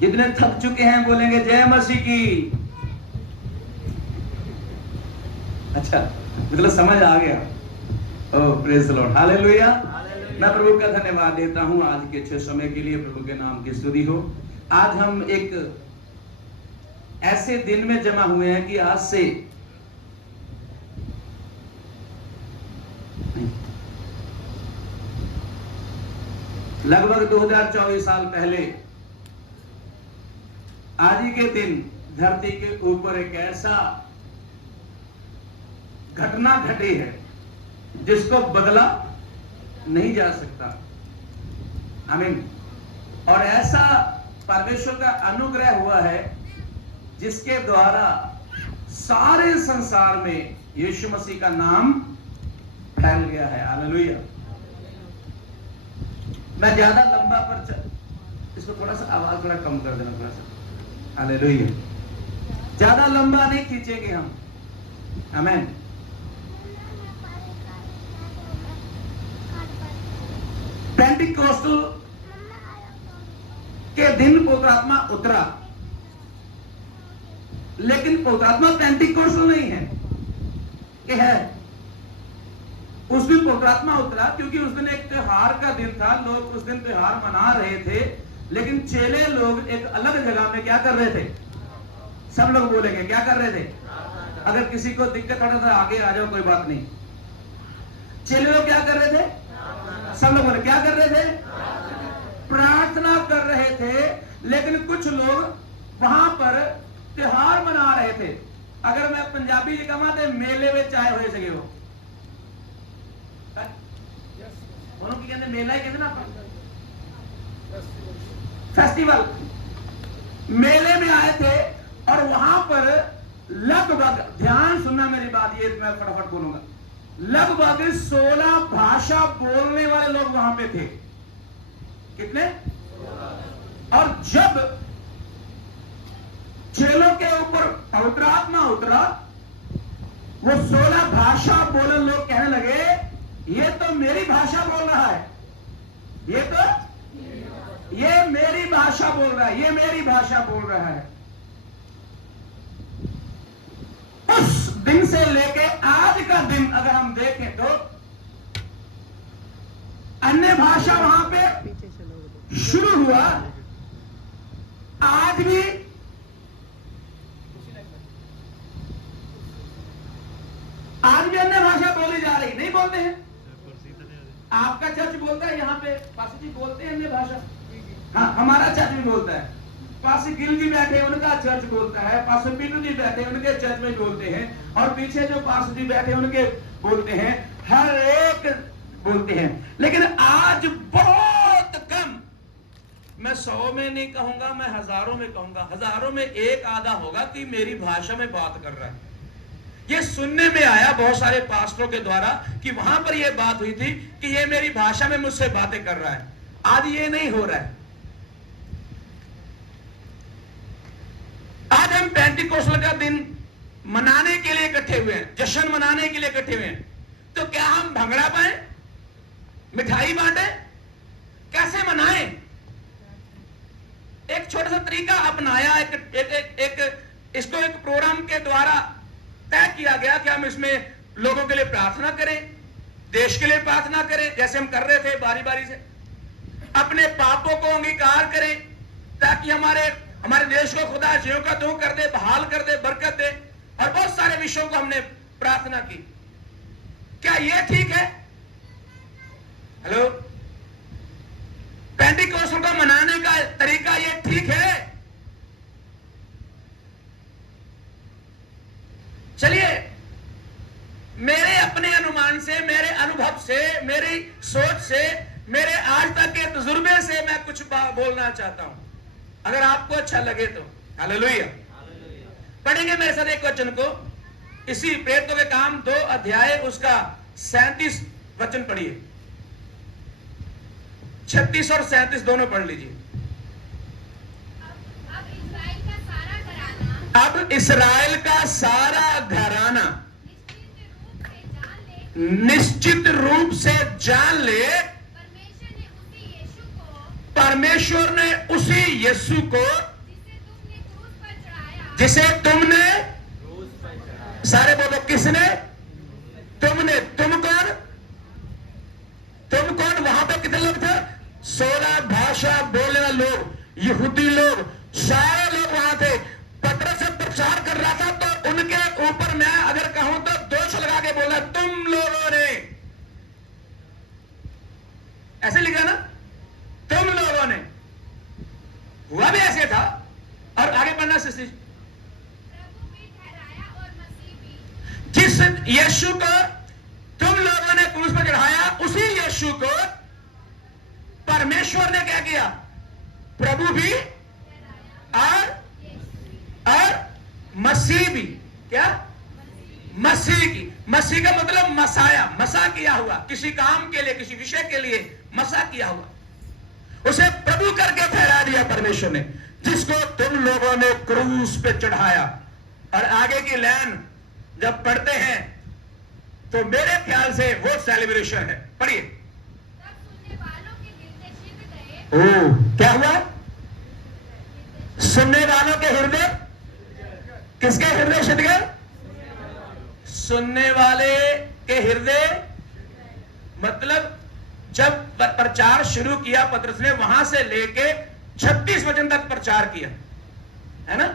जितने थक चुके हैं बोलेंगे जय मसीह की। अच्छा, मतलब समझ आ गया। ओह प्रेज द लॉर्ड, हालेलुया। मैं प्रभु का धन्यवाद देता हूं आज के अच्छे समय के लिए। प्रभु के नाम की स्तुति हो। आज हम एक ऐसे दिन में जमा हुए हैं कि आज से लगभग 2024 साल पहले आज ही के दिन धरती के ऊपर एक ऐसा घटना घटी है जिसको बदला नहीं जा सकता। आमीन। और ऐसा परमेश्वर का अनुग्रह हुआ है जिसके द्वारा सारे संसार में यीशु मसीह का नाम फैल गया है। हालेलुया। मैं ज्यादा लंबा इसको थोड़ा सा आवाज थोड़ा कम कर देना, थोड़ा सा। हालेलुया। ज्यादा लंबा नहीं खींचेंगे हम। आमीन। पेंटिकोस्टल के दिन पवित्र आत्मा उतरा, लेकिन पवित्र आत्मा पेंटिकोस्टल नहीं है कि है। उस दिन पवित्र आत्मा उतरा क्योंकि उस दिन एक त्योहार का दिन था। लोग उस दिन त्योहार मना रहे थे, लेकिन चेले लोग एक अलग जगह में क्या कर रहे थे? सब लोग बोलेंगे क्या कर रहे थे? अगर किसी को दिक्कत होता था आगे आ जाओ, कोई बात नहीं। चेले लोग क्या कर रहे थे? सब लोग बोले क्या कर रहे थे? प्रार्थना कर रहे थे। लेकिन कुछ लोग वहां पर त्योहार मना रहे थे। अगर मैं पंजाबी जी कहा तो मेले में चाहे हो सके हो की कहते मेला ही कहते ना, फेस्टिवल। मेले में आए थे और वहां पर लगभग, ध्यान सुनना मेरी बात, ये मैं फटाफट बोलूंगा, लगभग 16 भाषा बोलने वाले लोग वहां पे थे। कितने? और जब चेलों के ऊपर पवित्र आत्मा उतरा, वो 16 भाषा बोलने लोग कहने लगे ये तो मेरी भाषा बोल रहा है, ये मेरी भाषा बोल रहा है, ये मेरी भाषा बोल रहा है। उस दिन से लेके आज का दिन अगर हम देखें तो अन्य भाषा वहां पे शुरू हुआ। आज भी अन्य भाषा बोली जा रही, नहीं बोलते हैं? आपका चर्च बोलता है, यहाँ पे पासी जी बोलते हैं अन्य भाषा। हाँ, हमारा चर्च भी बोलता है। पासी गिल जी बैठे उनका चर्च बोलता है, पासी पीटू जी बैठे उनके चर्च में बोलते हैं, और पीछे जो पासी जी बैठे उनके बोलते हैं। हर एक बोलते हैं, लेकिन आज बहुत कम। मैं 100 में नहीं कहूंगा, मैं हजारों में कहूंगा। हजारों में एक आधा होगा कि मेरी भाषा में बात कर रहा है। ये सुनने में आया बहुत सारे पास्टरों के द्वारा कि वहां पर यह बात हुई थी कि ये मेरी भाषा में मुझसे बातें कर रहा है। आज ये नहीं हो रहा है। आज हम पेंटिकोस्टल का दिन मनाने के लिए इकट्ठे हुए हैं, जश्न मनाने के लिए इकट्ठे हुए हैं। तो क्या हम भंगड़ा पाए, मिठाई बांटे, कैसे मनाएं? एक छोटा सा तरीका अपनाया, इसको एक प्रोग्राम के द्वारा तय किया गया कि हम इसमें लोगों के लिए प्रार्थना करें, देश के लिए प्रार्थना करें, जैसे हम कर रहे थे बारी बारी से। अपने पापों को अंगीकार करें ताकि हमारे देश को खुदा ज्यों का त्यों कर दे, बहाल कर दे, बरकत दे, और बहुत सारे विषयों को हमने प्रार्थना की। क्या यह ठीक है? हेलो, पेंटिकोस्टल को मनाने का तरीका यह ठीक है? चलिए, मेरे अपने अनुमान से, मेरे अनुभव से, मेरी सोच से, मेरे आज तक के तजुर्बे से मैं कुछ बोलना चाहता हूं, अगर आपको अच्छा लगे तो। हालेलुया। पढ़ेंगे मेरे साथ एक वचन को, इसी प्रेरितों के काम 2 अध्याय उसका 37 वचन पढ़िए। 36 और 37 दोनों पढ़ लीजिए। अब इस्राएल का सारा घराना निश्चित रूप से जान ले, परमेश्वर ने उसी यीशु को जिसे तुमने सारे बोलो किसने? तुमने। तुम कौन? तुम कौन? वहां पे कितने लोग थे? 16 भाषा बोलने वाले लोग, यहूदी लोग, सारे लोग वहां थे। पतरस से प्रचार कर रहा था तो उनके ऊपर मैं अगर कहूं तो दोष लगा के बोला तुम लोगों ने, ऐसे लिखा ना, तुम लोगों ने। हुआ भी ऐसे था। और आगे पढ़ना सिस्टर। जिस यीशु को तुम लोगों ने क्रूस पर चढ़ाया, उसी यीशु को परमेश्वर ने क्या किया? प्रभु भी और मसीह भी। क्या? मसीह की। मसीह का मतलब मसाया, मसा किया हुआ, किसी काम के लिए, किसी विषय के लिए मसा किया हुआ, उसे प्रभु करके ठहरा दिया परमेश्वर ने, जिसको तुम लोगों ने क्रूस पे चढ़ाया। और आगे की लाइन जब पढ़ते हैं तो मेरे ख्याल से वो सेलिब्रेशन है। पढ़िए। क्या हुआ? सुनने वालों के हृदय, किसके हृदय छिद गए? सुनने वाले के हृदय। मतलब जब प्रचार शुरू किया पतरस ने, वहां से लेके 36 वचन तक प्रचार किया, है ना?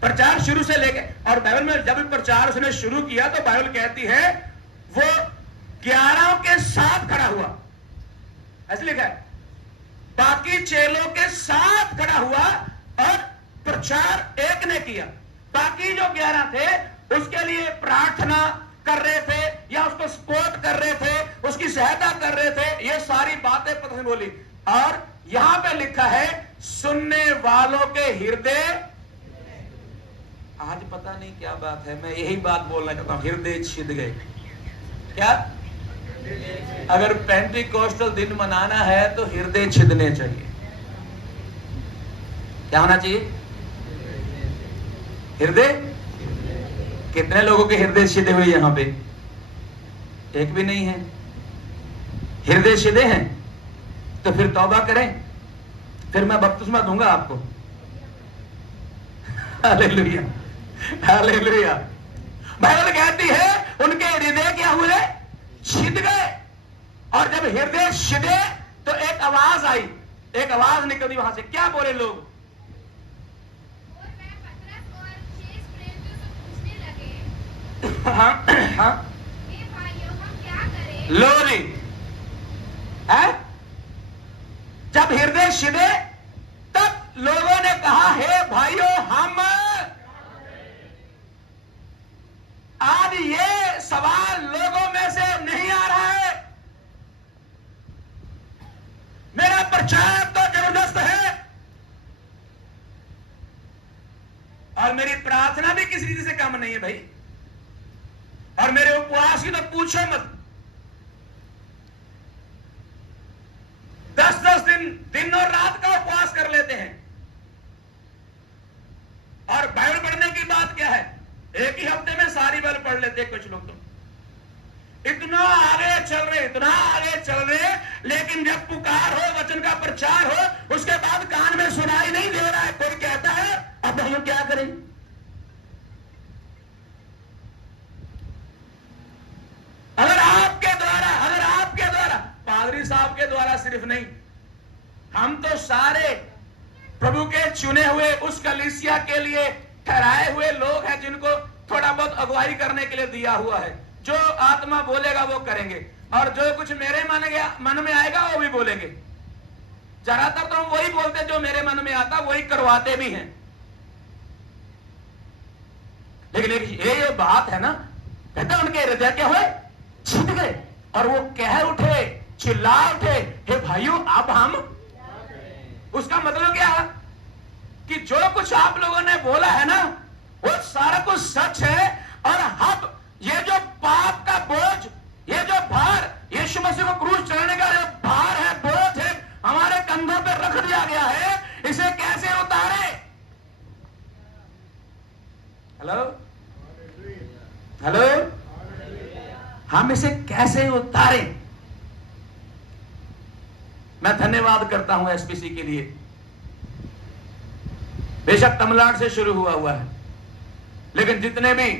प्रचार शुरू से लेके। और बाइबल में जब प्रचार उसने शुरू किया तो बाइबल कहती है वो 11 के साथ खड़ा हुआ, ऐसे लिखा है, बाकी चेलों के साथ खड़ा हुआ और प्रचार एक ने किया। बाकी जो 11 थे उसके लिए प्रार्थना कर रहे थे या उसको सपोर्ट कर रहे थे, उसकी सहायता कर रहे थे। ये सारी बातें पतरस ने बोली। और यहां पे लिखा है सुनने वालों के हृदय। आज पता नहीं क्या बात है, मैं यही बात बोलना चाहता हूं, हृदय छिद गए। क्या? अगर पेंटिकोस्टल दिन मनाना है तो हृदय छिदने चाहिए। क्या होना चाहिए? हृदय। कितने लोगों के हृदय छिदे हुए यहां पे? एक भी नहीं है। हृदय छिदे हैं तो फिर तौबा करें, फिर मैं बपतिस्मा दूंगा आपको। Hallelujah, hallelujah. बाइबल कहती है उनके हृदय क्या हुए? छिद गए। और जब हृदय छिदे तो एक आवाज आई, एक आवाज निकली वहां से। क्या बोले लोग? हाँ हाँ, लो जी, है? जब हृदय छिदे तब लोगों ने कहा हे भाइयों, हम आज ये सवाल लोगों में से नहीं आ रहा है। मेरा प्रचार तो जबरदस्त है और मेरी प्रार्थना भी किसी रीति से कम नहीं है भाई, और मेरे उपवास की तो पूछो मत। 10-10 दिन और रात का उपवास कर लेते हैं। और बाइबल पढ़ने की बात क्या है, एक ही हफ्ते में सारी बाइबल पढ़ लेते हैं कुछ लोग। तो इतना आगे चल रहे, इतना आगे चल रहे, लेकिन जब पुकार हो, वचन का प्रचार हो, उसके बाद कान में सुनाई नहीं दे रहा है। कोई कहता है अब हम क्या करें? अगर आपके द्वारा पादरी साहब के द्वारा सिर्फ नहीं, हम तो सारे प्रभु के चुने हुए उस कलीसिया के लिए ठहराए हुए लोग हैं, जिनको थोड़ा बहुत अगुवाई करने के लिए दिया हुआ है। जो आत्मा बोलेगा वो करेंगे, और जो कुछ मेरे मन में आएगा वो भी बोलेंगे। ज्यादातर तो हम वही बोलते जो मेरे मन में आता, वही करवाते भी हैं। लेकिन ये बात है ना, कहते उनके हृदय क्या हुए? छिद गए। और वो कह उठे, चिल्ला उठे, हे भाइयों अब हम। उसका मतलब क्या है कि जो कुछ आप लोगों ने बोला है ना, वो सारा कुछ सच है। और अब ये जो पाप का बोझ, ये जो भार, यीशु मसीह को क्रूस चढ़ाने का जो भार है, बोझ है, हमारे कंधों पर रख दिया गया है। इसे कैसे उतारे? हेलो हेलो, हम इसे कैसे उतारें? मैं धन्यवाद करता हूं एसपीसी के लिए बेशक तमिलनाडु से शुरू हुआ है, लेकिन जितने भी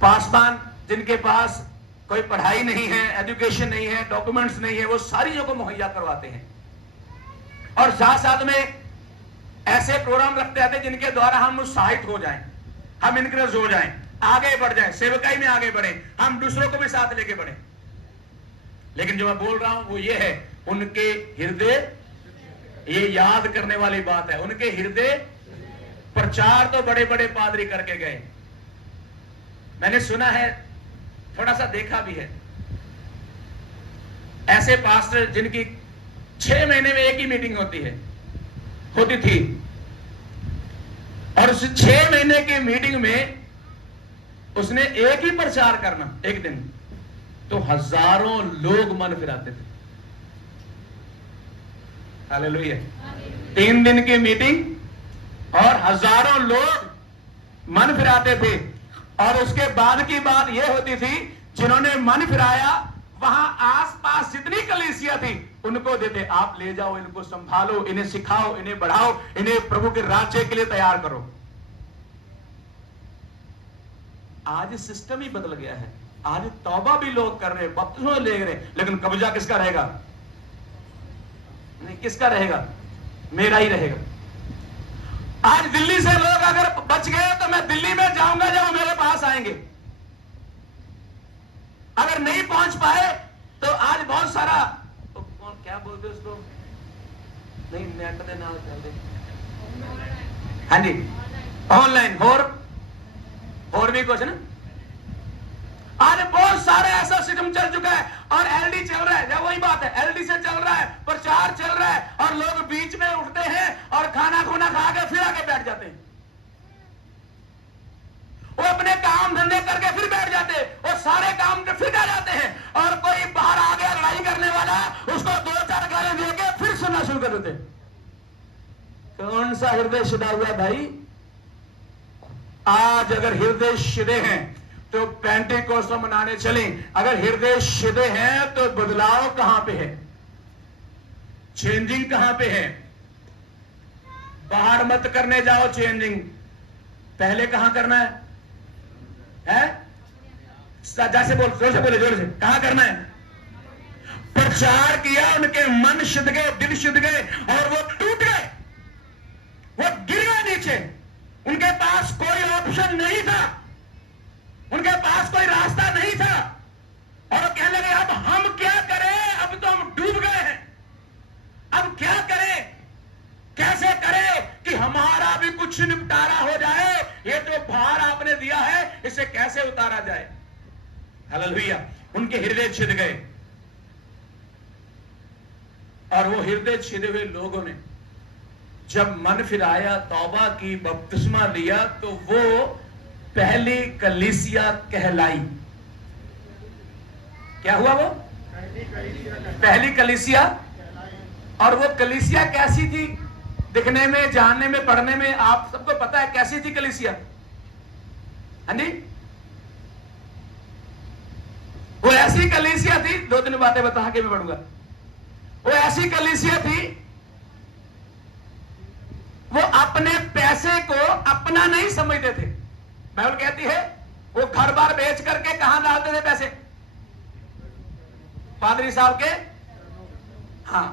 पासवान जिनके पास कोई पढ़ाई नहीं है, एजुकेशन नहीं है, डॉक्यूमेंट्स नहीं है, वो सारी चीजों को मुहैया करवाते हैं। और साथ साथ में ऐसे प्रोग्राम रखते रहते हैं जिनके द्वारा हम उत्साहित हो जाएं, हम इनकरेज हो जाएं, आगे बढ़ जाएं, सेवकाई में आगे बढ़ें, हम दूसरों को भी साथ लेके बढ़ें। लेकिन जो मैं बोल रहा हूं वो ये है, उनके हृदय, ये याद करने वाली बात है, उनके हृदय प्रचार तो बड़े बड़े पादरी करके गए, मैंने सुना है, थोड़ा सा देखा भी है, ऐसे पास्टर जिनकी 6 महीने में एक ही मीटिंग होती थी, और उस 6 महीने की मीटिंग में उसने एक ही प्रचार करना एक दिन, तो हजारों लोग मन फिराते थे। हालेलुया। 3 दिन की मीटिंग और हजारों लोग मन फिराते थे। और उसके बाद की बात यह होती थी, जिन्होंने मन फिराया वहां आसपास जितनी कलीसिया थी उनको देते, आप ले जाओ, इनको संभालो, इन्हें सिखाओ, इन्हें बढ़ाओ, इन्हें प्रभु के राज्य के लिए तैयार करो। आज सिस्टम ही बदल गया है। आज तौबा भी लोग कर रहे हैं, बपतिस्मा ले रहे हैं, लेकिन कब्जा किसका रहेगा? नहीं, किसका रहेगा? मेरा ही रहेगा। आज दिल्ली से लोग अगर बच गए तो मैं दिल्ली में जाऊंगा जब वो मेरे पास आएंगे। अगर नहीं पहुंच पाए तो आज बहुत सारा, तो कौन क्या बोलते उसको, नहीं नेट दे ना चल दे, हाँ जी, ऑनलाइन और भी कुछ ना। आज बहुत सारे ऐसा सिस्टम चल चुका है और एलडी चल रहा है, जब वही बात है, एलडी से चल रहा है, प्रचार चल रहा है और लोग बीच में उठते हैं और खाना खुना खा के फिर आके बैठ जाते हैं। वो अपने काम धंधे करके फिर बैठ जाते हैं, वो सारे काम के फिर आ जाते हैं, और कोई बाहर आ गया लड़ाई करने वाला, उसको 2-4 गाली देके फिर सुनना शुरू कर देते। कौन सा हृदय शिदा हुआ भाई? आज अगर हृदय शिदे हैं तो पेंटेकोस्ट मनाने चलें। अगर हृदय शिदे हैं तो बदलाव कहां पे है? चेंजिंग कहां पे है? बाहर मत करने जाओ चेंजिंग, पहले कहां करना है? जैसे बोल, जोर से बोले, जोर से, कहां करना है? प्रचार किया, उनके मन शुद्ध गए, दिल शुद्ध गए और वो टूट गए, वो गिर गए नीचे। उनके पास कोई ऑप्शन नहीं था, उनके पास कोई रास्ता नहीं था, और कहने लगे अब हम क्या करें, अब तो हम डूब गए हैं, अब क्या करें, कैसे करें कि हमारा भी कुछ निपटारा हो जाए, ये जो भार आपने दिया है इसे कैसे उतारा जाए। हालेलुया। उनके हृदय छिद गए, और वो हृदय छिदे हुए लोगों ने जब मन फिराया, तौबा की, बपतिस्मा लिया, तो वो पहली कलीसिया कहलाई। क्या हुआ? वो पहली कलीसिया। और वो कलीसिया कैसी थी? दिखने में, जानने में, पढ़ने में आप सबको पता है कैसी थी कलीसिया? हाँ जी, वो ऐसी कलीसिया थी, 2-3 बातें बता के मैं पढ़ूंगा। वो ऐसी कलीसिया थी, वो अपने पैसे को अपना नहीं समझते थे। बाइबल कहती है वो घर बार बेच करके कहां डालते थे पैसे? पादरी साहब के, हाँ,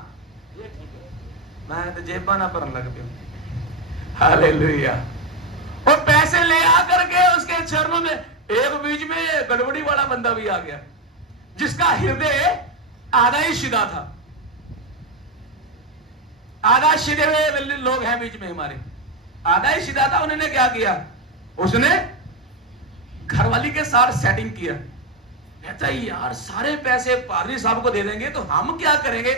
मैं तो जेबा ना पर लग गया। हालेलुया। वो पैसे ले आकर के उसके चरणों में, एक बीच में गड़बड़ी वाला बंदा भी आ गया जिसका हृदय आधा ही सीधा था। आधा सीधे हुए लोग हैं बीच में हमारे, आधा ही सीधा था। उन्होंने क्या किया? उसने घरवाली के साथ सेटिंग किया। कहता है यार सारे पैसे पादरी साहब को दे देंगे तो हम क्या करेंगे,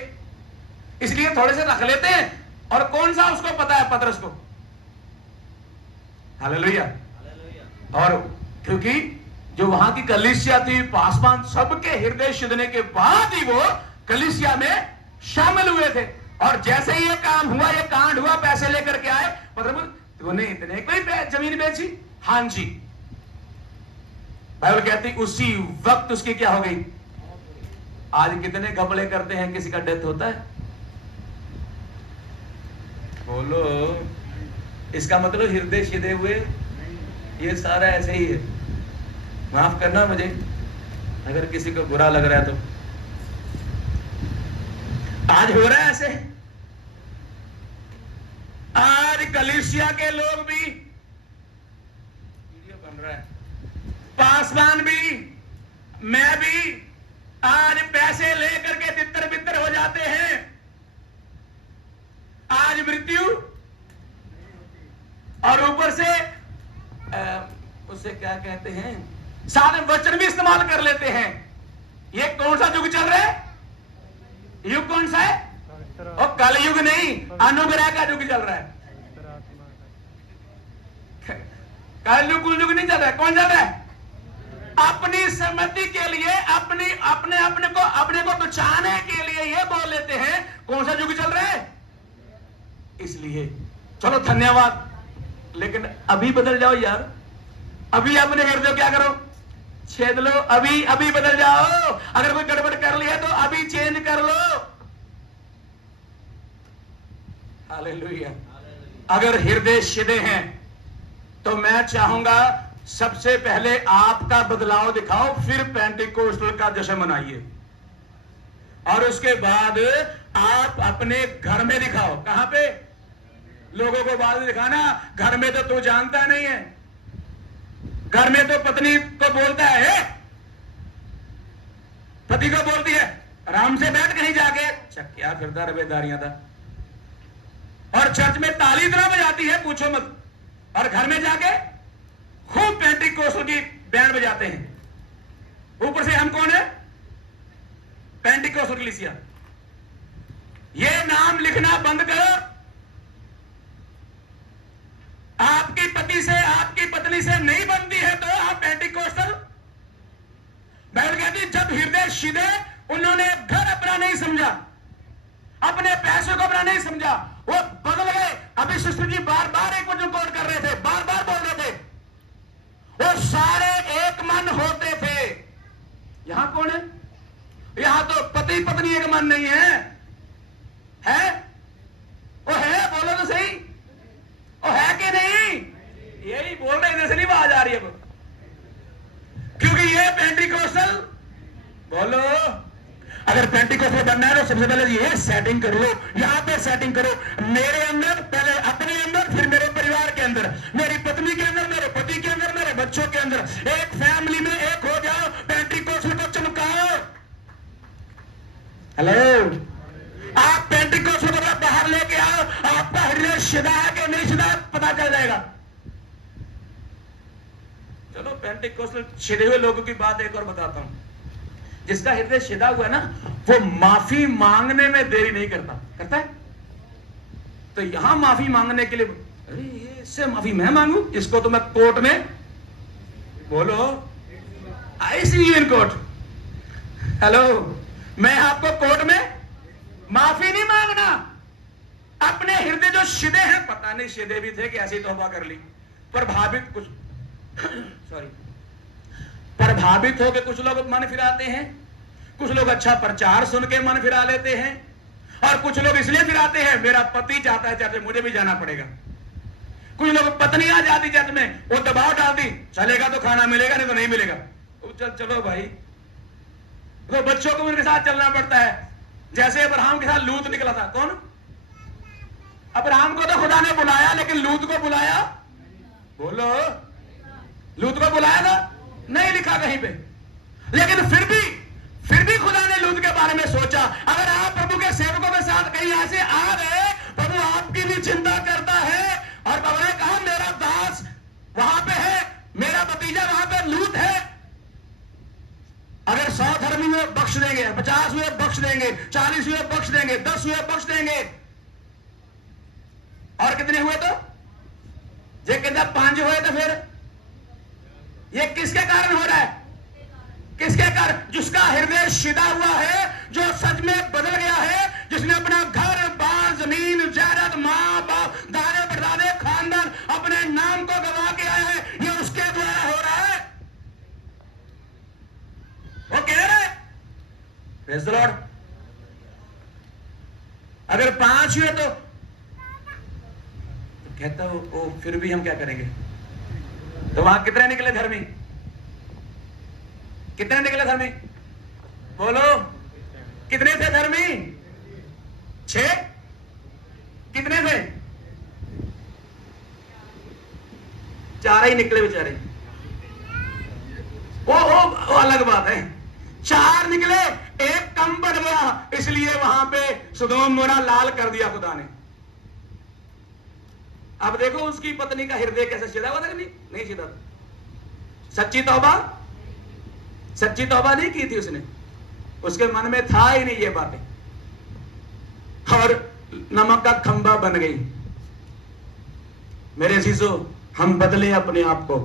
इसलिए थोड़े से रख लेते हैं। और कौन सा उसको पता है? पतरस को। हालेलुया। और क्योंकि जो वहां की कलीसिया थी, पासवान, सबके हृदय शिदने के बाद ही वो कलीसिया में शामिल हुए थे। और जैसे ही ये काम हुआ, ये कांड हुआ, पैसे लेकर के आए, तूने इतने कोई जमीन बेची? हां जी। बाइबल कहती उसी वक्त उसकी क्या हो गई? आज कितने घपले करते हैं, किसी का डेथ होता है, बोलो, इसका मतलब हृदय छिदे हुए, ये सारा ऐसे ही है। माफ करना मुझे अगर किसी को बुरा लग रहा है तो। आज हो रहा है ऐसे। आज कलीसिया के लोग भी, वीडियो बन रहा है, पासवान भी, मैं भी आज पैसे लेकर के तितर बितर हो जाते हैं। आज मृत्यु, और ऊपर से उसे क्या कहते हैं, सारे वचन भी इस्तेमाल कर लेते हैं। ये कौन सा युग चल रहा है? युग कौन सा है? और कल युग नहीं, अनुग्रह का युग चल रहा है। कल युग कुल युग नहीं चल रहा है। कौन चल रहा है? अपनी सम्मति के लिए, अपने को बचाने के लिए ये बोल लेते हैं। कौन सा युग चल रहा है? इसलिए चलो धन्यवाद, लेकिन अभी बदल जाओ यार। अभी अपने हृदय को क्या करो? छेद लो। अभी बदल जाओ। अगर कोई गड़बड़ कर लिया तो अभी चेंज कर लो। हालेलुया। अगर हृदय छिदे हैं तो मैं चाहूंगा सबसे पहले आपका बदलाव दिखाओ, फिर पेंटिकोस्टल का जश्न मनाइए, और उसके बाद आप अपने घर में दिखाओ। कहां पे? लोगों को बाद में दिखाना। घर में तो तू जानता नहीं है। घर में तो पत्नी को बोलता है, पति को बोलती है आराम से बैठ कहीं जाके, क्या फिरता रवेदारियां था। और चर्च में ताली इतना बजाती है पूछो मत, और घर में जाके खूब पेंटिकोस्टल की बैंड बजाते हैं। ऊपर से हम कौन है? पेंटिकोस्टल कलीसिया। ये नाम लिखना बंद करो। आपकी पति से, आपकी पत्नी से नहीं बनती है तो आप पेंटिकोस्टल। बाइबल कहती जब हृदय छिदे, उन्होंने घर अपना नहीं समझा, अपने पैसों को अपना नहीं समझा, वो बदल गए। अभी सिस्टर जी बार बार एक वचन कोट कर रहे थे, बार बार बोल रहे थे, वो सारे एक मन होते थे। यहां कौन है? यहां तो पति पत्नी एक मन नहीं है। है? वो है? बोलो तो सही, वो है कि नहीं? यही बोल रहे, इधर से नहीं आवाज आ रही है। क्योंकि ये पेंटिकोस्टल, बोलो, अगर पेंटिकोस्टल बनना है तो सबसे पहले ये सेटिंग कर लो। यहां पे सेटिंग करो, मेरे अंदर, पहले अपने अंदर, फिर मेरे परिवार के अंदर, मेरी पत्नी के अंदर, मेरे पति के अंदर, मेरे बच्चों के अंदर। एक फैमिली में एक हो जाओ, पेंटिकोस्टल को चमकाओ। हेलो, आप पेंटिकोस्टल को बाहर लेके आओ, आपका हृदय छिदा है कि नहीं छिदा है पता चल जाएगा। चलो पेंटिकोस्टल छिदे हुए लोगों की बात एक और बताता हूं। जिसका हृदय छिदा हुआ है ना, वो माफी मांगने में देरी नहीं करता है। तो यहां माफी मांगने के लिए, अरे ये इससे माफी मैं मांगू, इसको तो मैं कोर्ट में, बोलो, आई सी यू इन कोर्ट। हेलो, मैं आपको कोर्ट में माफी नहीं मांगना। अपने हृदय जो छिदे हैं, पता नहीं छिदे भी थे कि ऐसी तौबा कर ली, प्रभावित कुछ सॉरी प्रभावित होकर कुछ लोग मन फिराते हैं, कुछ लोग अच्छा प्रचार सुन के मन फिरा लेते हैं, और कुछ लोग इसलिए फिराते हैं मेरा पति जाता है चर्च, मुझे भी जाना पड़ेगा। कुछ लोग पत्नियां जाती चर्च में, वो दबाव डालती, चलेगा तो खाना मिलेगा, नहीं तो नहीं मिलेगा। चलो भाई, तो बच्चों को उनके साथ चलना पड़ता है। जैसे अब्राहम के साथ लूत निकला था। कौन? अब्राहम को तो खुदा ने बुलाया, लेकिन लूत को बुलाया? बोलो, लूत को बुलाया ना? नहीं लिखा कहीं पे। लेकिन फिर भी खुदा ने लूत के बारे में सोचा। अगर आप प्रभु के सेवकों के साथ कहीं ऐसे आ गए, प्रभु आपकी भी चिंता करता है। और प्रभु ने कहा मेरा दास वहां पे है, मेरा भतीजा वहां पे लूत है। अगर 100 धर्मी हुए बख्श देंगे, 50 हुए बख्श देंगे, 40 हुए बख्श देंगे, 10 हुए बख्श देंगे, और कितने हुए तो? ये कितना 5 हुए तो फिर ये किसके कारण हो रहा है? किसके कारण? जिसका हृदय छिदा हुआ है, जो सच में बदल गया है, जिसने अपना घर बार, जमीन, जायदाद, मां बाप, दादा परदादे, खानदान, अपने नाम को गवा के आया है, ये उसके द्वारा हो रहा है। वो कह रहे प्रेज़ द लॉर्ड। अगर 5 हुए तो कहता वो फिर भी हम क्या करेंगे? तो वहां कितने निकले धर्मी? कितने निकले धर्मी? बोलो, कितने थे धर्मी? 6? कितने थे? 4 ही निकले बेचारे। वो अलग बात है। 4 निकले, एक कम बढ़ गया, इसलिए वहां पे सदोम मोरा लाल कर दिया खुदा ने। अब देखो उसकी पत्नी का हृदय कैसे सीधा हुआ था कि नहीं सीधा था। सच्ची तौबा नहीं की थी उसने, उसके मन में था ही नहीं ये बातें, और नमक का खंबा बन गई। मेरे अजीजों, हम बदले अपने आप को,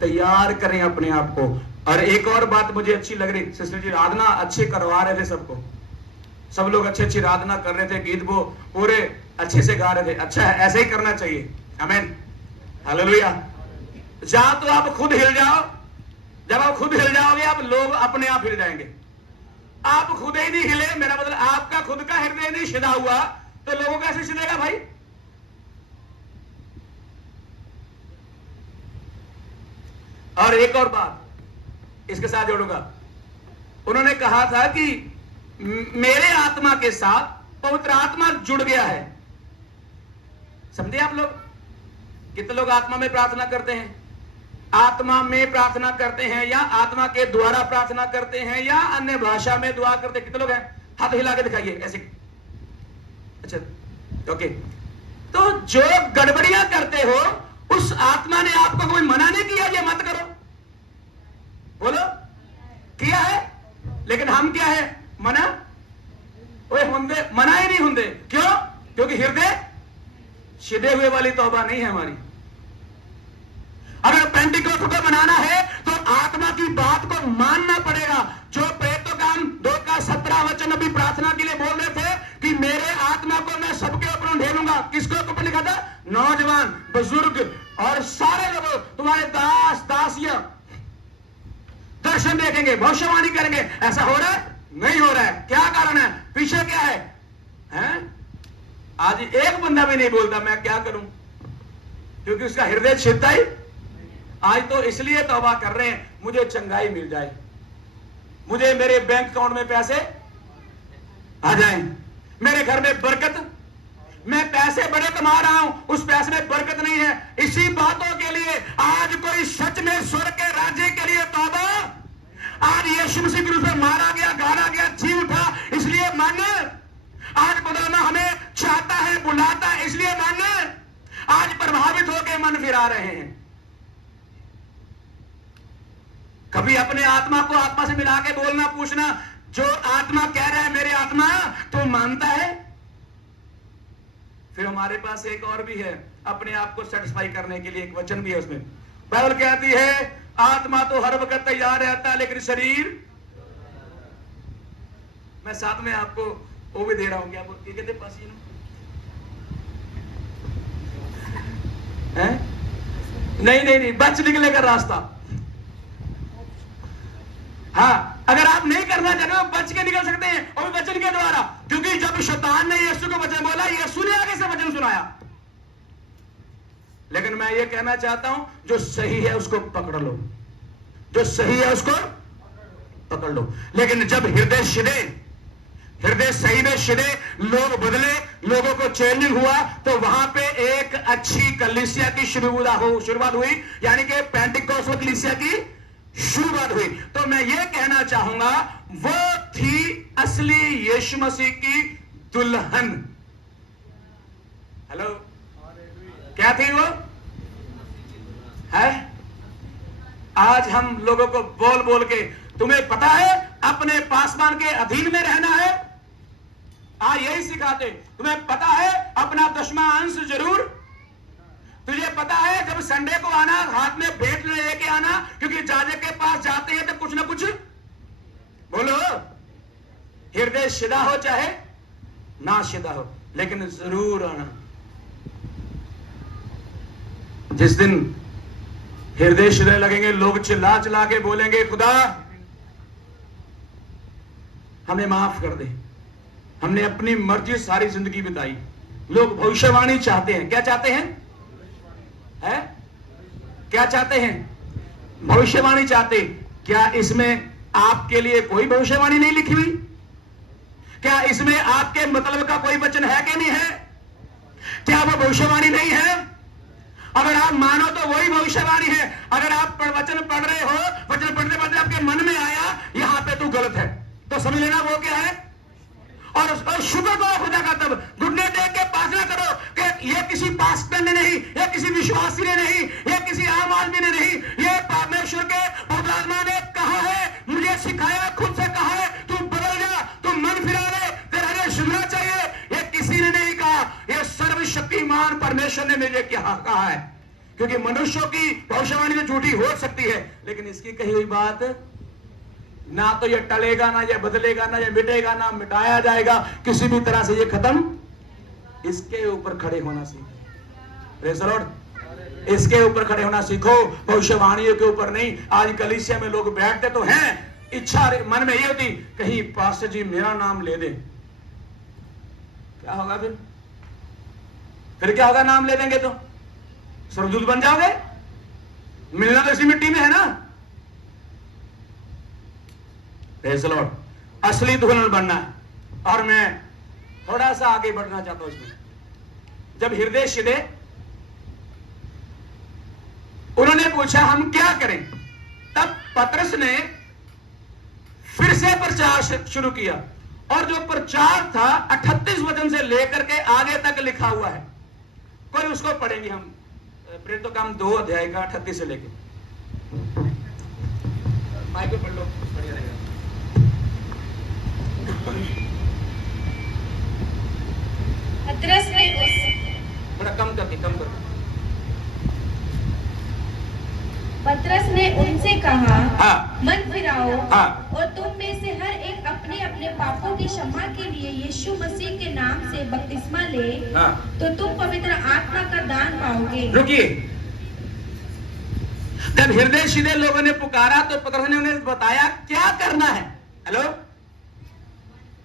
तैयार करें अपने आप को। और एक और बात मुझे अच्छी लग रही, सिस्टर जी आराधना अच्छे करवा रहे थे सबको, सब लोग अच्छी आराधना कर रहे थे, गीत वो पूरे अच्छे से गा रहे थे। अच्छा है, ऐसे ही करना चाहिए। आमीन, हालेलुया। जा तो आप खुद हिल जाओ, जब आप खुद हिल जाओगे आप लोग अपने आप हिल जाएंगे। आप खुद ही नहीं हिले, मेरा मतलब आपका खुद का हृदय नहीं सीधा हुआ तो लोगों का कैसे सीधेगा भाई? और एक और बात इसके साथ जोड़ूंगा, उन्होंने कहा था कि मेरे आत्मा के साथ पवित्र आत्मा जुड़ गया है। समझे आप लोग? कितने लोग आत्मा में प्रार्थना करते हैं? आत्मा में प्रार्थना करते हैं या आत्मा के द्वारा प्रार्थना करते हैं या अन्य भाषा में दुआ करते हैं? कितने लोग हैं? हाथ हिला के दिखाइए ऐसे। अच्छा, ओके। तो जो गड़बड़ियां करते हो, उस आत्मा ने आपको कोई मना नहीं किया ये मत करो, बोलो किया है? लेकिन हम क्या है? मना होंगे, मना ही नहीं होंगे। क्यों? क्योंकि हृदय सीधे हुए वाली तौबा नहीं है हमारी। अगर पेंटिकोस्ट को मनाना है तो आत्मा की बात को मानना पड़ेगा। जो प्रेरितों का 2:17 वचन अभी प्रार्थना के लिए बोल रहे थे कि मेरे आत्मा को मैं सबके ऊपर ढेलूंगा। किसके ऊपर लिखा था? नौजवान, बुजुर्ग और सारे लोगों, तुम्हारे दास दासियां दर्शन देखेंगे, भविष्यवाणी करेंगे। ऐसा हो रहा है? नहीं हो रहा है। क्या कारण है? पीछे क्या है? आज एक बंदा भी नहीं बोलता मैं क्या करूं, क्योंकि उसका हृदय छिदता ही। आज तो इसलिए तौबा कर रहे हैं मुझे चंगाई मिल जाए, मुझे मेरे बैंक अकाउंट में पैसे आ जाएं, मेरे घर में बरकत, मैं पैसे बड़े कमा रहा हूं, उस पैसे में बरकत नहीं है। इसी बातों के लिए आज कोई सच में स्वर्ग के राज्य के लिए तौबा। आज यीशु मसीह के रूप में मारा गया, गाड़ा गया, जी उठा, इसलिए माने। आज खुदा हमें चाहता है, बुलाता है, इसलिए माने। आज प्रभावित होकर मन फिरा रहे हैं। कभी अपने आत्मा को आत्मा से मिला के बोलना, पूछना, जो आत्मा कह रहा है मेरे आत्मा तो मानता है? फिर हमारे पास एक और भी है, अपने आप को सेटिस्फाई करने के लिए एक वचन भी है उसमें। बाइबल कहती है आत्मा तो हर वक्त तैयार रहता है लेकिन शरीर। मैं साथ में आपको वो भी दे रहा हूं, क्या कहते पसीना है? नहीं, बच निकले का रास्ता। हाँ, अगर आप नहीं करना चाहते हो बच के निकल सकते हैं, और वचन के द्वारा। क्योंकि जब शैतान ने यीशु को वचन बोला, यीशु ने आगे से वचन सुनाया। लेकिन मैं ये कहना चाहता हूं, जो सही है उसको पकड़ लो, जो सही है उसको पकड़ लो। लेकिन जब हृदय सही में शिदे, लोग बदले, लोगों को चेंजिंग हुआ, तो वहां पे एक अच्छी कलीसिया की शुरुआत हुई, यानी कि पेंटिकोस्ट कलीसिया की शुरुआत हुई। तो मैं ये कहना चाहूंगा, वो थी असली यीशु मसीह की दुल्हन। हेलो, क्या थी वो? है? आज हम लोगों को बोल बोल के, तुम्हें पता है अपने पासवान के अधीन में रहना है, यही सिखाते। तुम्हें पता है अपना 10वां अंश जरूर, तुझे पता है जब संडे को आना हाथ में भेंट लेके आना, क्योंकि जाजे के पास जाते हैं तो कुछ ना कुछ बोलो। हृदय सीधा हो चाहे ना सीधा हो, लेकिन जरूर आना। जिस दिन हृदय सीधे लगेंगे, लोग चिल्ला चिल्ला के बोलेंगे खुदा हमें माफ कर दे, हमने अपनी मर्जी सारी जिंदगी बिताई। लोग भविष्यवाणी चाहते हैं। क्या चाहते हैं? है? क्या चाहते हैं? भविष्यवाणी चाहते। क्या इसमें आपके लिए कोई भविष्यवाणी नहीं लिखी हुई? क्या इसमें आपके मतलब का कोई वचन है कि नहीं है? क्या वो भविष्यवाणी नहीं है? अगर आप मानो तो वही भविष्यवाणी है। अगर आप वचन पढ़ रहे हो, वचन पढ़ते पढ़ते आपके मन में आया यहां पे तू गलत है, तो समझ लेना वो क्या है। और शुक्र करो खुदा का, तब घुटने टेक के प्रार्थना करो कि ये किसी पास्टर ने नहीं, ये किसी विश्वासी ने नहीं, ये किसी आम आदमी ने नहीं, ये परमेश्वर के पवित्र ने कहा है, मुझे सिखाया, खुद से कहा है, तू बदल जा, तू मन फिरा ले, तेरा हृदय सुधरना चाहिए। ये किसी ने नहीं कहा, ये सर्वशक्तिमान परमेश्वर ने मुझे कहा है। क्योंकि मनुष्यों की भविष्यवाणी तो झूठी हो सकती है, लेकिन इसकी कही हुई बात ना तो ये टलेगा, ना ये बदलेगा, ना ये मिटेगा, ना मिटाया जाएगा, किसी भी तरह से ये खत्म। इसके ऊपर खड़े होना सीखो। Praise the Lord. इसके ऊपर खड़े होना सीखो, भविष्यवाणियों के ऊपर नहीं। आज कलीसिया में लोग बैठते तो हैं, इच्छा मन में ये होती कहीं पास्टर जी मेरा नाम ले दे। क्या होगा फिर क्या होगा? नाम ले देंगे तो स्वर्गदूत बन जाओगे? मिलना तो इसी मिट्टी में है ना। Praise the Lord. असली दुल्हन बनना है। और मैं थोड़ा सा आगे बढ़ना चाहता हूं इसमें। जब हृदय शिदे उन्होंने पूछा हम क्या करें, तब पतरस ने फिर से प्रचार शुरू किया। और जो प्रचार था 38 वचन से लेकर के आगे तक लिखा हुआ है। कोई उसको पढ़ेंगे हम, प्रेरितों का 2 अध्याय का 38 से लेकर। माइक पे पढ़ लो, बढ़िया रहेगा। पतरस ने थोड़ा कम करके पतरस ने उनसे कहा, हाँ, मन फिराओ, हाँ, और तुम में से हर एक अपने अपने पापों की क्षमा के लिए यीशु मसीह के नाम से बपतिस्मा ले, हाँ, तो तुम पवित्र आत्मा का दान पाओगे। रुकिए। जब हृदय शिदे लोगों ने पुकारा तो पतरस ने उन्हें बताया क्या करना है। हेलो,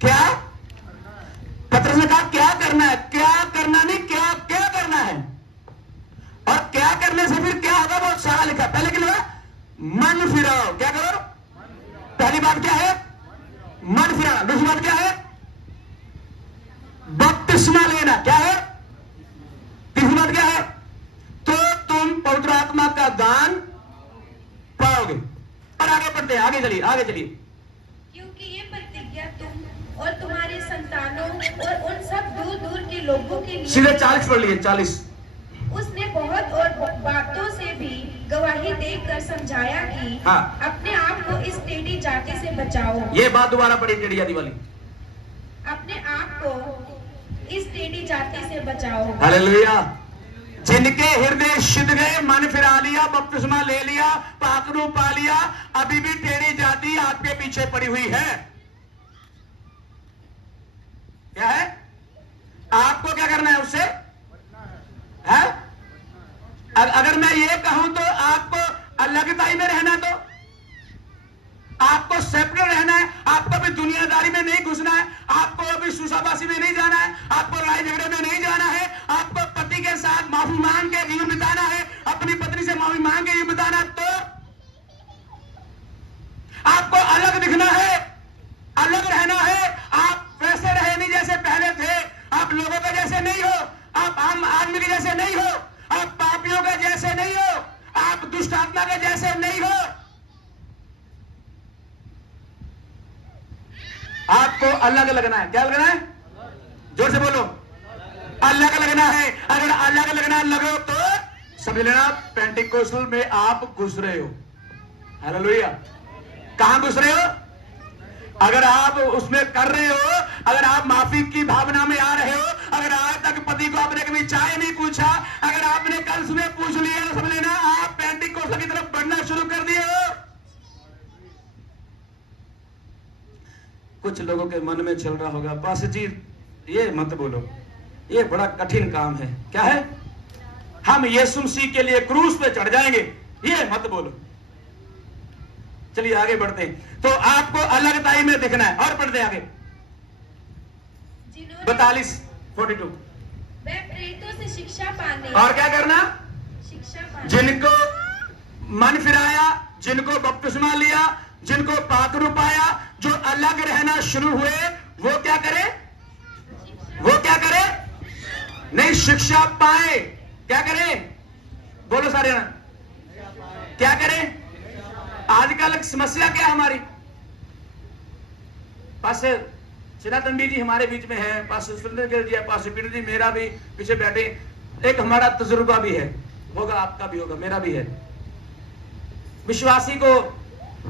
क्या? पतरस ने कहा क्या करना है, क्या करना नहीं, क्या क्या करना है। और क्या करने से फिर क्या होगा वो सारा लिखा। पहले क्या लिखा? मन फिराओ। क्या करो? पहली बात क्या है? मन फिराना। दूसरी बात क्या है? बपतिस्मा लेना। क्या है? तीसरी बात क्या है? तो तुम पवित्र आत्मा का दान पाओगे। और आगे बढ़ते हैं, आगे चलिए, आगे चलिए। क्योंकि ये प्रतिज्ञा तुम और तुम्हारे संतानों और उन सब दूर दूर के लोगों के लिए। सीधे 40 पढ़ लिए, 40। उसने बहुत और बातों से भी गवाही देकर समझाया कि हाँ, अपने आप को इस टेढ़ी जाति से बचाओ। ये बात दोबारा पढ़ी, टेढ़ी जाति वाली। अपने आप को इस टेढ़ी जाति से बचाओ। हालेलुया। जिनके हृदय शिद गए, मन फिरा लिया, बपतिस्मा ले लिया, पाकरू पा लिया, अभी भी टेढ़ी जाति आपके पीछे पड़ी हुई है। क्या है? आपको क्या करना है उससे? है? अगर मैं ये कहूं तो आपको अलगताई में रहना, तो आपको सेपरेट रहना है, आपको अभी दुनियादारी में नहीं घुसना है, आपको अभी सुसाबासी में नहीं जाना है, आपको लड़ाई झगड़े में नहीं जाना है, आपको पति के साथ माफी मांग के जीवन बिताना है, अपनी पत्नी से माफी मांग के जीवन बिताना, तो आपको अलग दिखना है, अलग रहना है। आप वैसे रहे नहीं जैसे पहले थे, आप लोगों के जैसे नहीं हो, आप आम आदमी के जैसे नहीं हो, आप पापियों के जैसे नहीं हो, आप दुष्ट आत्मा के जैसे नहीं हो। आपको अलग लगना है। क्या लगना है? जोर से बोलो, अलग लगना है। अगर अलग लगना लगो तो समझ लेना पेंटिकोस्टल में आप घुस रहे हो। हालेलुया। कहां घुस रहे हो? अगर आप उसमें कर रहे हो, अगर आप माफी की भावना में आ रहे हो, अगर आज तक पति को आपने कभी चाय नहीं पूछा, अगर आपने कल सुबह पूछ लिया, तो समझ लेना आप पेंटिकोस्टल की तरफ बढ़ना शुरू कर दिए हो। कुछ लोगों के मन में चल रहा होगा, पास जी ये मत बोलो, ये बड़ा कठिन काम है। क्या है? हम यीशु मसीह के लिए क्रूस पे चढ़ जाएंगे, ये मत बोलो। चलिए आगे बढ़ते हैं। तो आपको अलगताई में दिखना है। और पढ़ते आगे 42 42। वह प्रेरितों से शिक्षा पाने और क्या करना? शिक्षा पाना, जिनको मन फिराया, जिनको बपतिस्मा लिया, जिनको पात्र पाया, जो अलग रहना शुरू हुए, वो क्या करे? वो क्या करे? नहीं, शिक्षा पाए। क्या करे? बोलो सारे ना, क्या करे? आजकल समस्या क्या है हमारी? पास चिनातंडी जी हमारे बीच में है, पास सुरेंद्र जी है, पास पीटर जी, मेरा भी पीछे बैठे। एक हमारा तजुर्बा भी है, होगा आपका भी होगा, मेरा भी है। विश्वासी को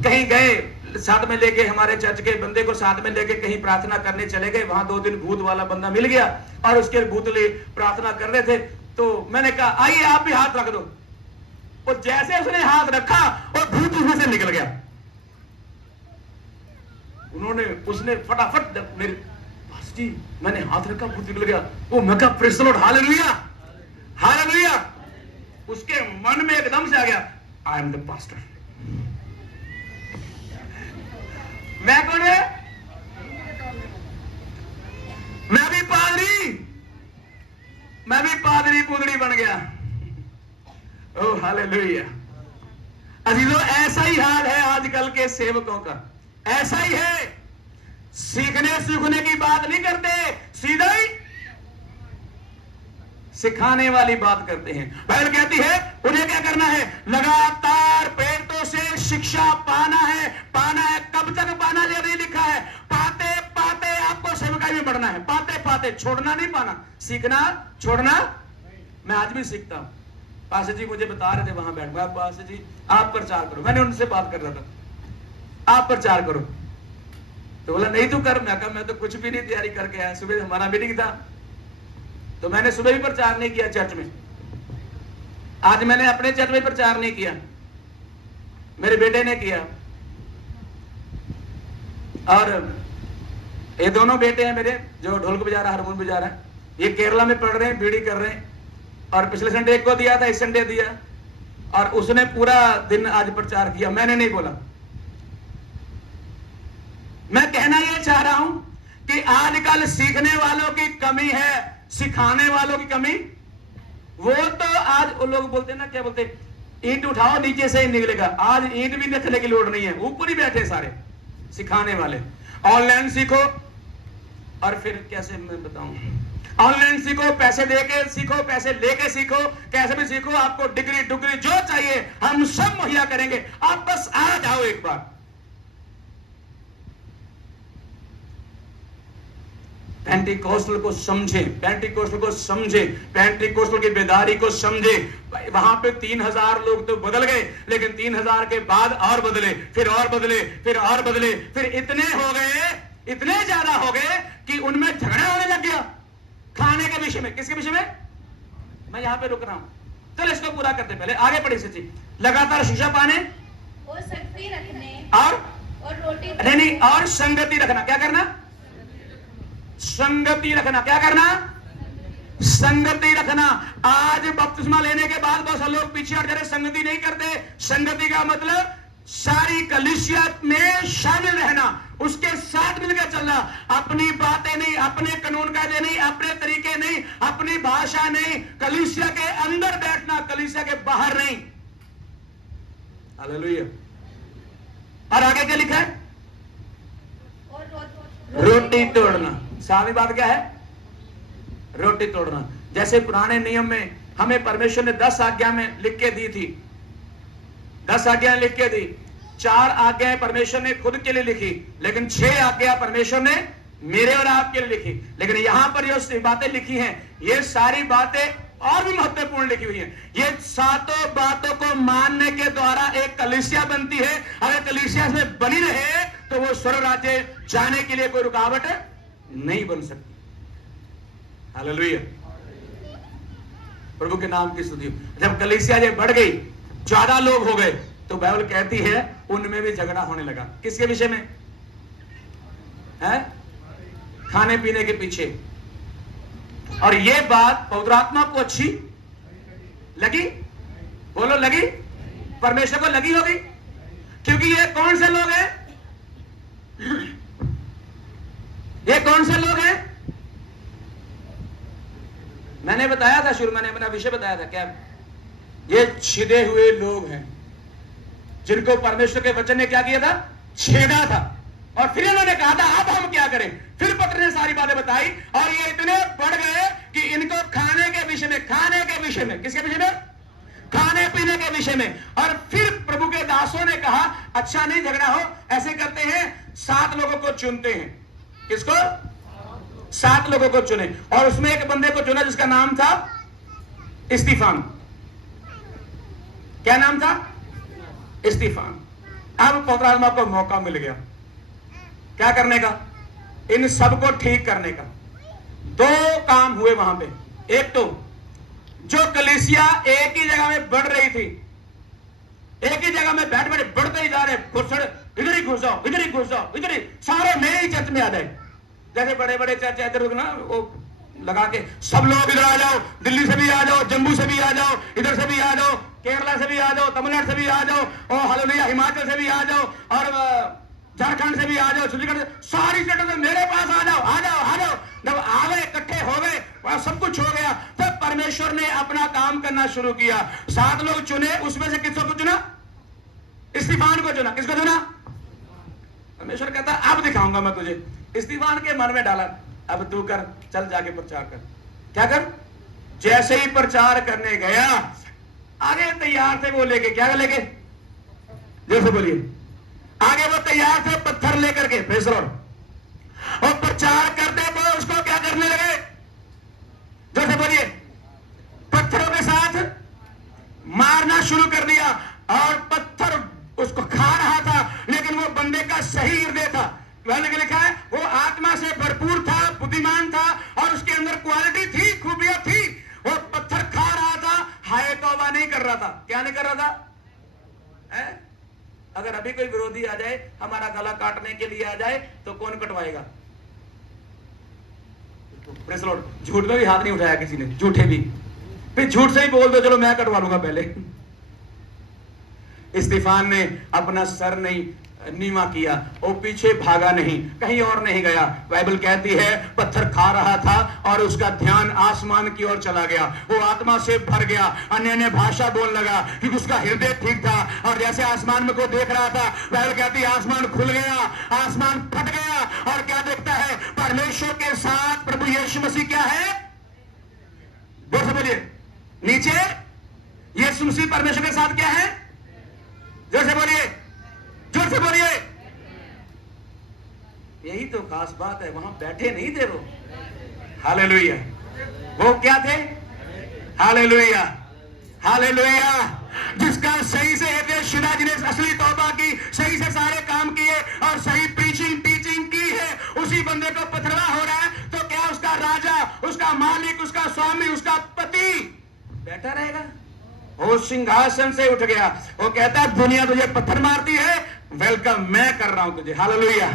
कहीं गए, साथ में लेके, हमारे चर्च के बंदे को साथ में लेके कहीं प्रार्थना करने चले गए। वहां 2 दिन भूत वाला बंदा मिल गया और उसके भूतले प्रार्थना कर रहे थे। तो मैंने कहा आइए आप भी हाथ रख दो। और जैसे उसने हाथ रखा और भूत उसमें से निकल गया। उसने फटाफट मेरे पास जी, मैंने हाथ रखा, भूत निकल गया। वो मैं कहा praise the Lord, hallelujah hallelujah. उसके मन में एकदम से आ गया, आई एम द पास्टर। मैं कौन है? मैं भी पादरी पुदड़ी बन गया। Oh hallelujah. अजीजों, ऐसा ही हाल है आजकल के सेवकों का, ऐसा ही है। सीखने सीखने की बात नहीं करते, सीधा ही सिखाने वाली बात करते हैं। बाइबल कहती है उन्हें क्या करना है? लगातार पेटों से शिक्षा पाना है। पाना है, कब तक पाना ये नहीं लिखा है। पाते पाते आपको सेवकाई में बढ़ना है, पाते पाते, छोड़ना नहीं पाना। सीखना छोड़ना, मैं आज भी सीखता हूं। पास्टर जी मुझे बता रहे थे वहां बैठ, पास्टर जी आप प्रचार करो। मैंने उनसे बात कर रहा था, आप प्रचार करो। तो बोला नहीं तू कर। मैं कहा मैं तो कुछ भी नहीं तैयारी करके आया। सुबह हमारा मीटिंग था, तो मैंने सुबह भी प्रचार नहीं किया चर्च में। आज मैंने अपने चर्च में प्रचार नहीं किया, मेरे बेटे ने किया। और ये दोनों बेटे हैं मेरे, जो ढोलक बजा रहा है, हारमोनियम बजा रहा है। ये केरला में पढ़ रहे हैं, बीडी कर रहे हैं। और पिछले संडे एक को दिया था, इस संडे दिया। और उसने पूरा दिन आज प्रचार किया, मैंने नहीं बोला। मैं कहना यह चाह रहा हूं कि आजकल सीखने वालों की कमी है, सिखाने वालों की कमी। वो तो आज वो लोग बोलते हैं ना, क्या बोलते, ईंट उठाओ नीचे से ही निकलेगा। आज ईंट भी रखने की लोड़ नहीं है, ऊपर ही बैठे सारे सिखाने वाले। ऑनलाइन सीखो, और फिर कैसे मैं बताऊं, ऑनलाइन सीखो, पैसे देके सीखो, पैसे लेके सीखो, कैसे भी सीखो। आपको डिग्री डुग्री जो चाहिए हम सब मुहैया करेंगे, आप बस आ जाओ एक बार। पेंटिकोस्टल को समझे, पेंटिकोस्टल को समझे, पेंटिकोस्टल की बेदारी को समझे। वहां पे 3000 लोग तो बदल गए, लेकिन 3000 के बाद और बदले, फिर और बदले, फिर और बदले, फिर इतने हो गए, इतने ज्यादा हो गए कि उनमें झगड़ा होने लग गया खाने के विषय में। किसके विषय में? मैं यहां पे रुक रहा हूं, चलो इसको पूरा करते, पहले आगे पढ़े सच्ची। लगातार शिक्षा पाने और शक्ति रखने और रोटी नहीं, और संगति रखना। क्या करना? संगति रखना। क्या करना? संगति रखना। आज बपतिस्मा लेने के बाद बहुत सारे लोग पीछे हट जा रहे, संगति नहीं करते। संगति का मतलब सारी कलीसिया में शामिल रहना, उसके साथ मिलकर चलना। अपनी बातें नहीं, अपने कानून कायदे नहीं, अपने तरीके नहीं, अपनी भाषा नहीं। कलीसिया के अंदर बैठना, कलीसिया के बाहर नहीं। हालेलुया। और आगे क्या लिखा है? रोटी तोड़ना। सारी बात क्या है? रोटी तोड़ना। जैसे पुराने नियम में हमें परमेश्वर ने 10 आज्ञा में लिख के दी थी, 10 आज्ञा लिख के दी। 4 आज्ञाएं परमेश्वर ने खुद के लिए लिखी, लेकिन 6 आज्ञा परमेश्वर ने मेरे और आपके लिए लिखी। लेकिन यहां पर जो बातें लिखी हैं, ये सारी बातें और भी महत्वपूर्ण लिखी हुई हैं। ये सातों बातों को मानने के द्वारा एक कलीसिया बनती है। अगर कलीसिया में बनी रहे तो वो स्वर्ग राज्य जाने के लिए कोई रुकावट नहीं बन सकती। हालेलुया। प्रभु के नाम की स्तुति। जब कलीसिया ये बढ़ गई, ज्यादा लोग हो गए, तो बाइबल कहती है उनमें भी झगड़ा होने लगा। किसके विषय में है? खाने पीने के पीछे। और ये बात पवित्र आत्मा को अच्छी लगी? बोलो लगी? परमेश्वर को लगी होगी, क्योंकि ये कौन से लोग हैं? ये कौन से लोग हैं? मैंने बताया था शुरू, मैंने अपना विषय बताया था क्या? ये छिदे हुए लोग हैं जिनको परमेश्वर के वचन ने क्या किया था, छेदा था। और फिर इन्होंने कहा था अब हम क्या करें। फिर पत्र ने सारी बातें बताई और ये इतने बढ़ गए कि इनको खाने के विषय में, किसके विषय में, खाने पीने के विषय में। और फिर प्रभु के दासों ने कहा अच्छा नहीं झगड़ा हो, ऐसे करते हैं 7 लोगों को चुनते हैं। किसको? 7 लोगों को चुने और उसमें एक बंदे को चुना जिसका नाम था स्तिफान। क्या नाम था? स्तिफान। अब पवित्र आत्मा को मौका मिल गया क्या करने का, इन सबको ठीक करने का। 2 काम हुए वहां पे। एक तो जो कलीसिया एक ही जगह में बढ़ रही थी, एक ही जगह में बैठ बढ़ते ही जा रहे, घुसड़ इधर ही घुस जाओ, इधर ही घुस जाओ, इधर ही सारे मेरे ही चर्च में आ जाए। जैसे बड़े बड़े चर्च इधर ना वो लगा के सब लोग इधर आ जाओ, दिल्ली से भी आ जाओ, जम्मू से भी आ जाओ, इधर से भी आ जाओ, केरला से भी आ जाओ, तमिलनाडु से भी आ जाओ, और हालेलुया हिमाचल से भी आ जाओ, और झारखंड से भी आ जाओ, छत्तीसगढ़, सारी स्टेटों से मेरे पास आ जाओ, आ जाओ, आ जाओ। जब आ गए, इकट्ठे हो गए, वहां सब कुछ हो गया, तब परमेश्वर ने अपना काम करना शुरू किया। 7 लोग चुने, उसमें से किसको चुना? स्तिफान को चुना। किसको चुना? परमेश्वर कहता अब दिखाऊंगा मैं तुझे। स्तिफान के मन में डाला अब तू कर, चल जाके प्रचार कर। क्या कर? जैसे ही प्रचार करने गया, आगे तैयार थे वो लेके, क्या लेके, जैसे बोलिए, आगे वो तैयार थे पत्थर लेकर के, प्रेज़ द लॉर्ड, और प्रचार करते तो उसको क्या करने लगे, जैसे बोलिए, पत्थरों के साथ मारना शुरू कर दिया। और पत्थर उसको खा रहा था, लेकिन वो बंदे का सही हृदय था। मैंने लिखा है वो आत्मा से भरपूर था, बुद्धिमान था, और उसके अंदर क्वालिटी थी, खूबियां थी। वो पत्थर खा रहा था, हाय तौबा नहीं कर रहा था। क्या नहीं कर रहा था? अगर अभी कोई विरोधी आ जाए, हमारा गला काटने के लिए आ जाए, तो कौन कटवाएगा? Praise the Lord. झूठ में भी हाथ नहीं उठाया किसी ने, झूठे भी, फिर झूठ से ही बोल दो चलो मैं कटवा लूंगा पहले। स्तिफान ने अपना सर नहीं नीवा किया, वो पीछे भागा नहीं, कहीं और नहीं गया। बाइबल कहती है पत्थर खा रहा था और उसका ध्यान आसमान की ओर चला गया, वो आत्मा से भर गया, अन्य अन्य भाषा बोलने लगा, क्योंकि उसका हृदय ठीक था। और जैसे आसमान में को देख रहा था, बाइबल कहती है आसमान खुल गया, आसमान फट गया, और क्या देखता है? परमेश्वर के साथ प्रभु यीशु मसीह क्या है? बोल से बोलिए, नीचे यीशु मसीह परमेश्वर के साथ क्या है? जोर से बोलिए, जोर से बोलिए। यही तो खास बात है, वहां बैठे नहीं थे वो। हालेलुया। वो क्या थे? Hallelujah, hallelujah. जिसका सही से हृदय शुदा, जिन्हें असली तौबा की, सही से सारे काम किए और सही प्रीचिंग टीचिंग की है, उसी बंदे को पथरवा हो रहा है, तो क्या उसका राजा, उसका मालिक, उसका स्वामी, उसका पति बैठा रहेगा? वो सिंहासन से उठ गया। वो कहता है दुनिया तुझे पत्थर मारती है, वेलकम मैं कर रहा हूं तुझे। हालेलुया,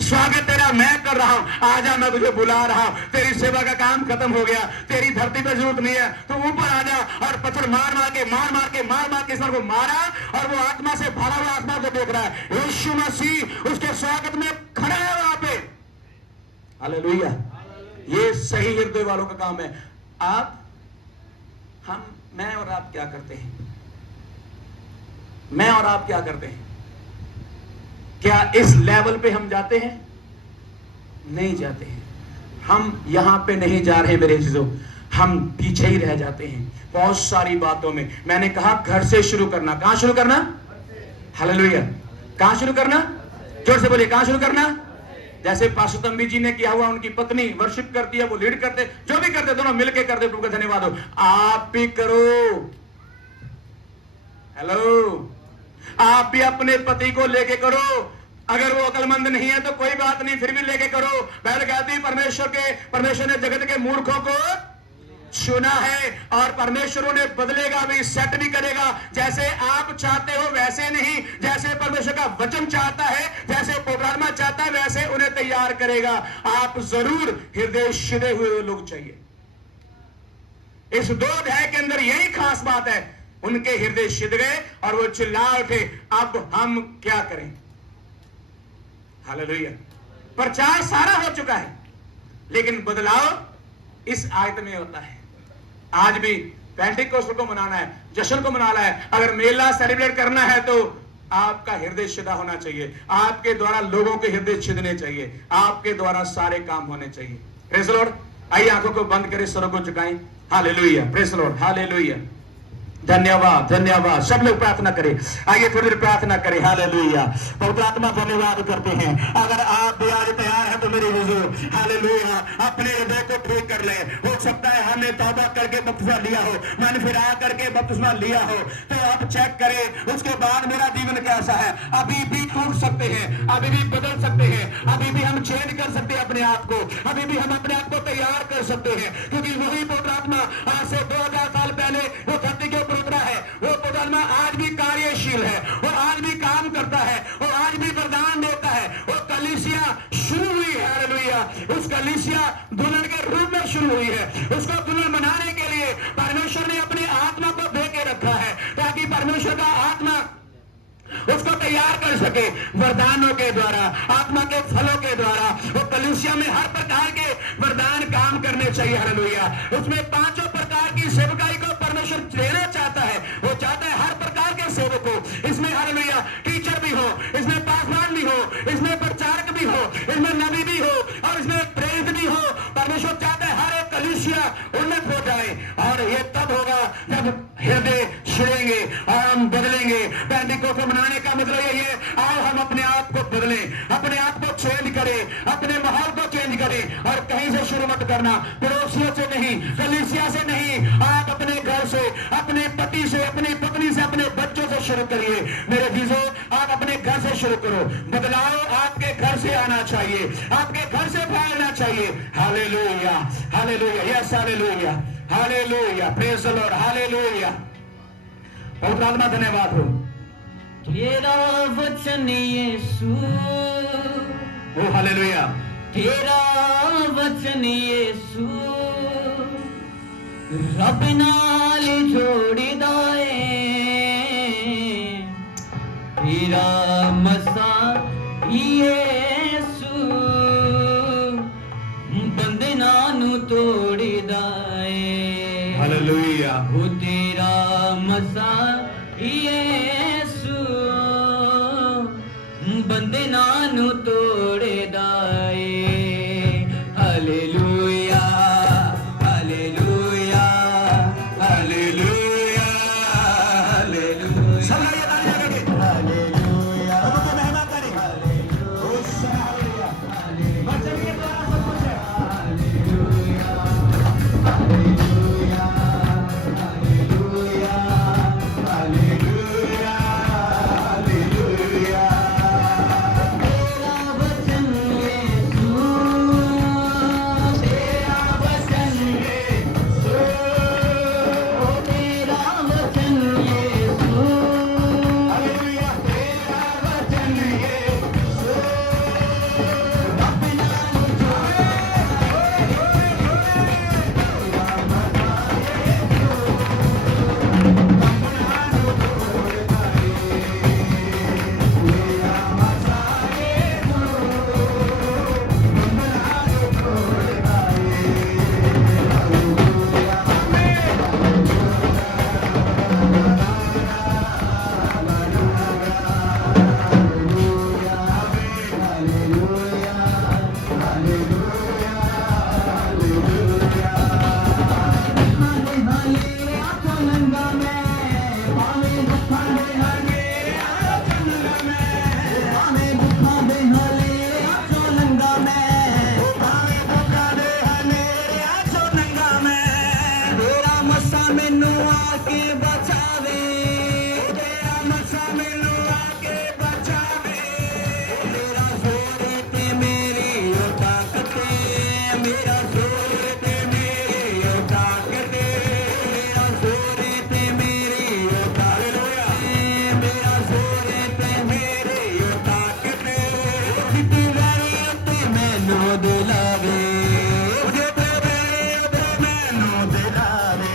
स्वागत तेरा मैं कर रहा हूं, आजा मैं तुझे बुला रहा हूं। तेरी सेवा का काम खत्म हो गया, तेरी धरती पे जरूरत नहीं है, तो ऊपर आजा। और पत्थर मार मार के इस को मारा, और वो आत्मा से भरा हुआ आत्मा को देख रहा है। यीशु मसीह उसके स्वागत में खड़ा है वहां पे। हालेलुया। ये सही हृदय वालों का काम है। आप, हम, मैं और आप क्या करते हैं? मैं और आप क्या करते हैं? क्या इस लेवल पे हम जाते हैं? नहीं जाते हैं। हम यहां पे नहीं जा रहे मेरे चीजों, हम पीछे ही रह जाते हैं बहुत सारी बातों में। मैंने कहा घर से शुरू करना। कहां शुरू करना? हालेलुया। कहां शुरू करना? जोर से बोलिए, कहां शुरू करना? जैसे पास्टर तंबी जी ने किया हुआ, उनकी पत्नी वर्शिप करती है, वो लीड करते, जो भी करते दोनों मिलके करते। प्रभु का धन्यवाद हो। आप भी करो। हेलो, आप भी अपने पति को लेके करो। अगर वो अकलमंद नहीं है तो कोई बात नहीं, फिर भी लेके करो। बाइबल कहती है परमेश्वर ने जगत के मूर्खों को चुना है, और परमेश्वर उन्हें बदलेगा भी, सेट भी करेगा। जैसे आप चाहते हो वैसे नहीं, जैसे परमेश्वर का वचन चाहता है, जैसे प्रोग्राम चाहता है, वैसे उन्हें तैयार करेगा। आप जरूर हृदय छिदे हुए लोग चाहिए। इस 2 अध्याय के अंदर यही खास बात है। उनके हृदय छिद गए और वो चिल्ला उठे, अब हम क्या करें? हालेलुया। प्रचार सारा हो चुका है, लेकिन बदलाव इस आयत में होता है। आज भी पेंटिकोस्ट को मनाना है, जश्न को मनाना है, अगर मेला सेलिब्रेट करना है तो आपका हृदय छिदा होना चाहिए, आपके द्वारा लोगों के हृदय छिदने चाहिए, आपके द्वारा सारे काम होने चाहिए। Praise the Lord. आइए आंखों को बंद करें, सरों को झुकाएं। Hallelujah, praise the Lord, hallelujah. धन्यवाद, धन्यवाद। सब लोग प्रार्थना करें। आइए थोड़ी देर प्रार्थना करें। हालेलुया। पवित्र आत्मा धन्यवाद करते हैं। अगर आप भी आज तैयार हैं तो मेरे हुजूर हालेलुया अपने हृदय को ठीक कर ले। हो सकता है हमने तौबा करके बपतिस्मा लिया हो, मन फिरा करके बपतिस्मा लिया हो, तो आप चेक करें उसके बाद मेरा जीवन कैसा है। अभी भी टूट सकते हैं, अभी भी बदल सकते हैं, अभी भी हम चेंज कर सकते हैं अपने आप को, अभी भी हम अपने आप को तैयार कर सकते हैं, क्योंकि वही पवित्र आत्मा आज से 2000 साल पहले वो धरती के ऊपर उतरा है। वो पवित्र आत्मा आज भी कार्यशील है, वो आज भी काम करता है, वो आज भी वरदान देता है। वो कलीसिया शुरू हुई है, हालेलुया। उस कलीसिया दुल्हन के रूप में शुरू हुई है। उसको दुल्हन बनाने के लिए परमेश्वर ने अपनी आत्मा को दे के रखा है, ताकि परमेश्वर का आत्मा उसको तैयार कर सके वरदानों के द्वारा, आत्मा के फलों के द्वारा। वो कलीसिया में हर प्रकार के वरदान काम करने चाहिए, हालेलुया। उसमें 5 प्रकार की सेवकाई को परमेश्वर देना चाहता है। वो चाहता है हर प्रकार के सेवक हो इसमें, हालेलुया। टीचर भी हो इसमें, पासवान भी हो इसमें, प्रचारक भी हो इसमें, नबी भी हो और इसमें प्रेरित भी हो। परमेश्वर चाहता है हर एक कलीसिया उन्नत हो जाए, और ये तब होगा जब हृदय छिड़ेंगे और हम बदलेंगे। पेंटिकोस्ट को मनाने का मतलब यही है, आओ हम अपने आप को बदलें, अपने आप को चेंज करें, अपने माहौल को चेंज करें। और कहीं से शुरू मत करना, पड़ोसियों से नहीं, कलीसिया से नहीं, आप अपने घर से, अपने पति से, अपनी पत्नी से, अपने बच्चों से शुरू करिए। मेरे जीजो, आप अपने घर से शुरू करो। बदलाव आपके घर से आना चाहिए, आपके घर से फैलना चाहिए। Hallelujah, hallelujah, yes hallelujah, hallelujah, praise the Lord, hallelujah. बहुत आत्मा धन्यवाद हो। तेरा वचन यीशु, ओ हालेलुया। तेरा वचन यीशु रब नाल जोड़दा है। तेरा मसा यीशु बंधनां नूं तोड़दा है। हालेलुया। ओ तेरा मसा यीशु बंधनां नूं तोड़दा है। Hallelujah, hallelujah, hallelujah, hallelujah. सब ये तालियां करके हालेलुया, प्रभु की महिमा करें। हालेलुया, वचन के द्वारा सब कुछ है। Hallelujah, hallelujah, hallelujah, hallelujah, hallelujah. तेरा वचन यीशु, तेरा वचन यीशु, ओ तेरा वचन यीशु, हालेलुया। तेरा वचन यीशु रब नाल जोड़े। ਮੈਨੂੰ ਆ ਕੇ ਬਚਾਵੇ, ਤੇਰਾ ਮਸਾ ਮੈਨੂੰ ਆ ਕੇ ਬਚਾਵੇ। ਮੇਰਾ ਜ਼ੋਰ ਤੇ ਮੇਰੀ ਉਹ ਤਾਕਤ, ਮੇਰਾ ਜ਼ੋਰ ਤੇ ਮੇਰੀ ਉਹ ਤਾਕਤ, ਮੇਰਾ ਜ਼ੋਰ ਤੇ ਮੇਰੀ ਉਹ ਤਾਕਤ, ਮੇਰਾ ਜ਼ੋਰ ਤੇ ਮੇਰੀ ਉਹ ਤਾਕਤ। ਜਿੱਤੇ ਵਾਲੀ ਉੱਤੇ ਮੈਨੂੰ ਦਿਲਾਵੇ, ਜਿੱਤੇ ਵਾਲੀ ਉੱਤੇ ਮੈਨੂੰ ਦਿਲਾਵੇ।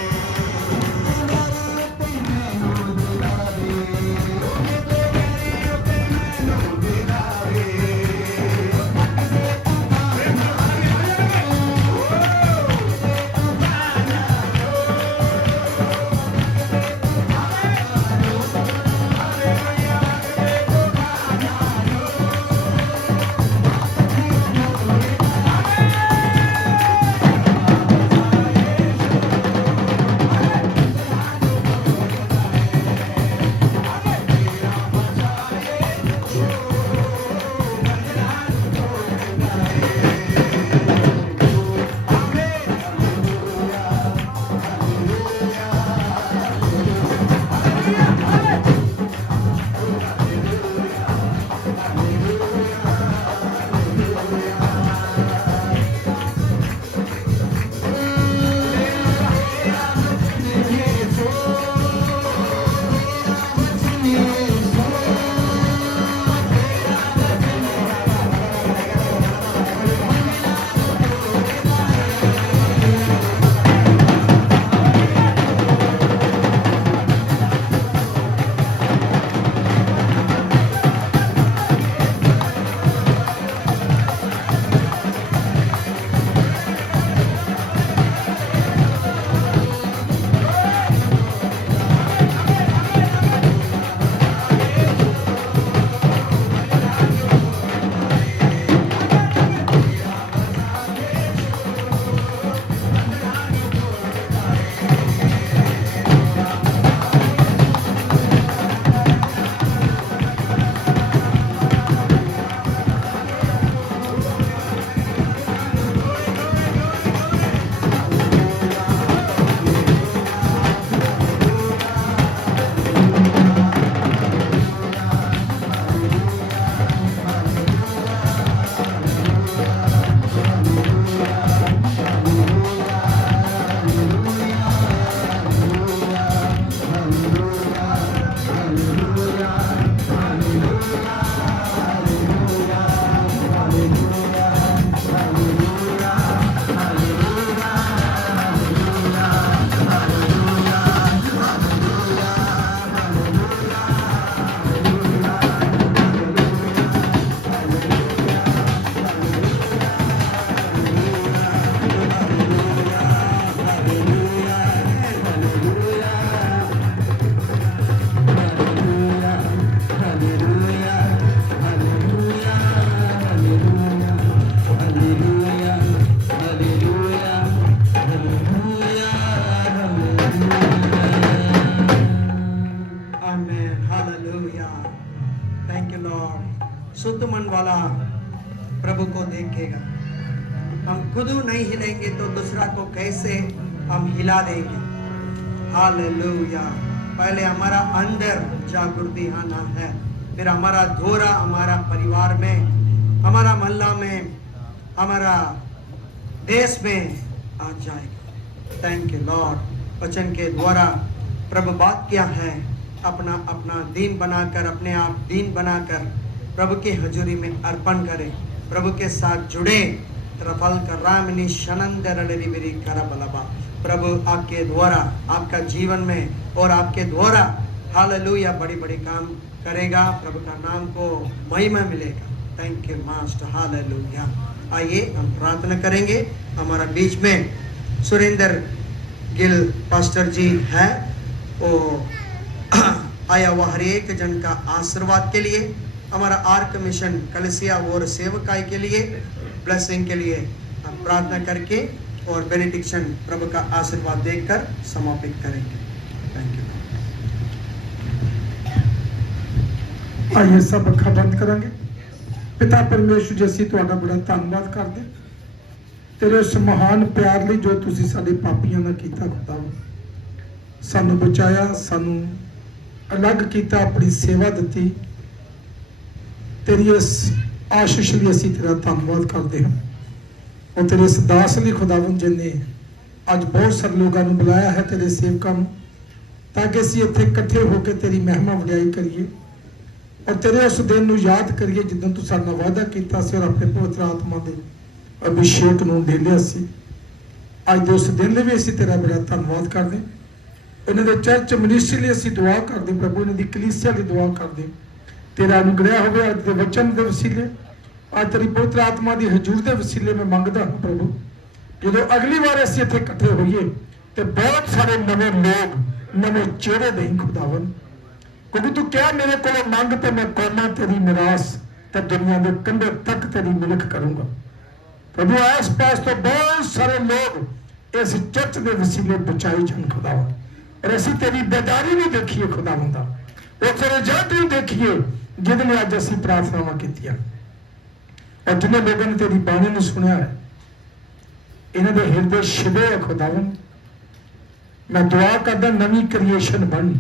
वाला प्रभु को देखेगा। हम खुद नहीं हिलेंगे तो दूसरा को कैसे हम हिला देंगे। हालेलुया। पहले हमारा अंदर जागृति आना है, फिर हमारा धोरा हमारा परिवार में, हमारा मोहल्ला में, हमारा देश में आ जाएगा। Thank you Lord. वचन के द्वारा प्रभु बात क्या है, अपना अपना दीन बनाकर, अपने आप दीन बनाकर प्रभु की हजूरी में अर्पण करें, प्रभु के साथ जुड़े। रफल कर रामनी शनंदरलरी मेरी करबलबा। प्रभु आपके द्वारा, आपका जीवन में और आपके द्वारा हालेलुया बड़ी बड़ी काम करेगा। प्रभु का नाम को महिमा मिलेगा। Thank you master. हालेलुया। आइए हम प्रार्थना करेंगे। हमारा बीच में सुरेंद्र गिल पास्टर जी है, वो आया हुआ हर एक जन का आशीर्वाद के लिए, हमारा आर्क मिशन कलिसिया और सेवकाई के लिए, ब्लेसिंग के लिए हम प्रार्थना करके और बेनेडिक्शन प्रभु का आशीर्वाद देकर समापित करेंगे। Thank you. आइए सब अखा बंद करेंगे। पिता परमेश्वर जी ਅਸੀਂ ਤੁਹਾਡਾ ਬੜਾ ਧੰਨਵਾਦ ਕਰਦੇ ਤੇਰੇ ਉਸ ਮਹਾਨ ਪਿਆਰ ਲਈ ਜੋ ਤੁਸੀਂ ਸਾਡੇ ਪਾਪੀਆਂ ਨਾਲ ਕੀਤਾ। ਖੁਦਾ ਸਾਨੂੰ ਬਚਾਇਆ, ਸਾਨੂੰ ਅਲੱਗ ਕੀਤਾ, ਆਪਣੀ ਸੇਵਾ ਦਿੱਤੀ। ਤੇਰੀ ਇਸ ਆਸ਼ੀਸ਼ ਲਈ ਅਸੀਂ ਤੇਰਾ ਧੰਨਵਾਦ ਕਰਦੇ ਹਾਂ। और तेरे इस दास ਲਈ खुदावंद जिन्हें ਅੱਜ बहुत सारे लोगों ਨੂੰ ਬੁਲਾਇਆ ਹੈ तेरे सेवकां ਨੂੰ, ताकि ਅਸੀਂ ਇੱਥੇ ਇਕੱਠੇ ਹੋ ਕੇ ਤੇਰੀ ਮਹਿਮਾ ਵਡਿਆਈ ਕਰੀਏ और तेरे उस दिन ਨੂੰ याद करिए जिदन तू साडा वादा कीता सी और अपने पवित्र आत्मा दे अभिषेक ਨੂੰ ਦੇ ਲਿਆ ਸੀ। ਅੱਜ ਦੇ ਉਸ ਦਿਨ ਲਈ ਵੀ ਅਸੀਂ ਤੇਰਾ ਬੜਾ ਧੰਨਵਾਦ ਕਰਦੇ। ਇਹਨਾਂ ਦੇ ਚਰਚ ਮਿਨਿਸਟਰੀ ਲਈ ਅਸੀਂ ਦੁਆ ਕਰਦੇ ਪ੍ਰਭੂ, ਇਹਨਾਂ ਦੀ ਕਲੀਸਿਆ ਲਈ ਦੁਆ ਕਰਦੇ। ਤੇਰਾ ਅਨੁਗ੍ਰਹਿ ਹੋਵੇ ਅੱਜ ਦੇ ਵਚਨ ਦੇ ਵਸੀਲੇ, ਅੱਜ ਤੇਰੀ ਪਵਿੱਤਰ ਆਤਮਾ ਦੀ ਹਜ਼ੂਰ ਦੇ ਵਸੀਲੇ ਮੈਂ ਮੰਗਦਾ ਹਾਂ ਪ੍ਰਭੂ, ਜਦੋਂ ਅਗਲੀ ਵਾਰ ਅਸੀਂ ਇੱਥੇ ਇਕੱਠੇ ਹੋਈਏ ਤੇ ਬਹੁਤ ਸਾਰੇ ਨਵੇਂ ਲੋਕ, ਨਵੇਂ ਚਿਹਰੇ ਦੇਈਂ ਖੁਦਾਵੰਦ, क्योंकि तू क्या मेरे को मंग तो मैं कौमा तेरी निराश तो दुनिया के कंधे तक तेरी मिलक करूंगा। प्रभु आस पास तो बहुत सारे लोग इस चर्च के वसीले बचाई जान खुदावा, और असी तेरी बेदारी नहीं देखिए खुदावंदा, उस रिजल्ट नहीं देखिए जिन्हें अज असी प्रार्थनावां कीतियां और जिन्हें लोगों ने तेरी बाणी में सुनिया है। इन्हां दे हिरदे शिवे है खुदावंद। मैं दुआ करदा नवी क्रिएशन बन,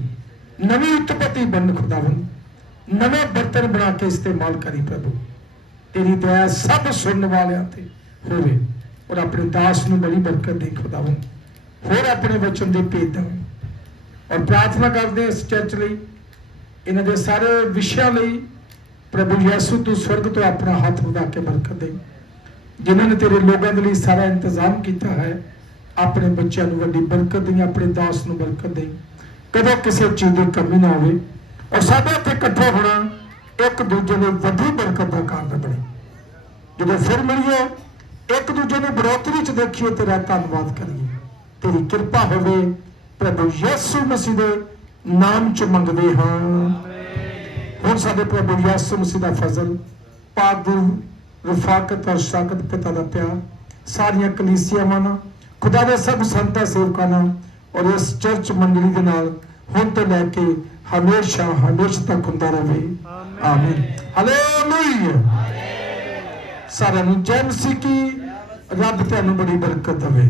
नवी उत्पत्ति बन खुदावंद, नवे बर्तन बना के इस्तेमाल करी प्रभु। तेरी दया सब सुनने वाले ते होवे और अपने दास ਨੂੰ बड़ी बरकत दे खुदावंद, होर अपने वचन दे भेद दे। और प्रार्थना करते इस चर्च ਲਈ, ਇਹਨਾਂ ਦੇ ਸਾਰੇ ਵਿਸ਼ਿਆਂ ਲਈ प्रभु ਯਿਸੂ ਤੂੰ स्वर्ग तो अपना हाथ ਵਧਾ के बरकत दे। जिन्होंने तेरे लोगों के लिए सारा इंतजाम किया है, अपने बच्चों ਨੂੰ ਵੱਡੀ बरकत दे, अपने दास ਨੂੰ बरकत दे, कदों किसी चीज की कमी ना हो। और साडे इत्थे इकट्ठे होना एक दूजे ने वड्डी बरकत का कारण बने। जो फिर मिलिए एक दूजे ने बढ़ोतरी च देखिए, तेरा धन्यवाद करिए, तेरी कृपा होवे प्रभु यीशु मसीह दे नाम च मंगदे हां। हुण साडे प्रभु यीशु मसीह दा फजल, पाक दी रफाकत और शाकत, पिता दा प्यार सारियां कलीसियावां नाल, खुदा दे सब संतां सेवकां नाल और इस चर्च मंडली के नाल हुण तो लैके हमेशा हमेशा तक हुंदा रहे। आमीन। हालेलुया। सारिआं नूं जय मसीह की। रब तुहानूं बड़ी बरकत देवे।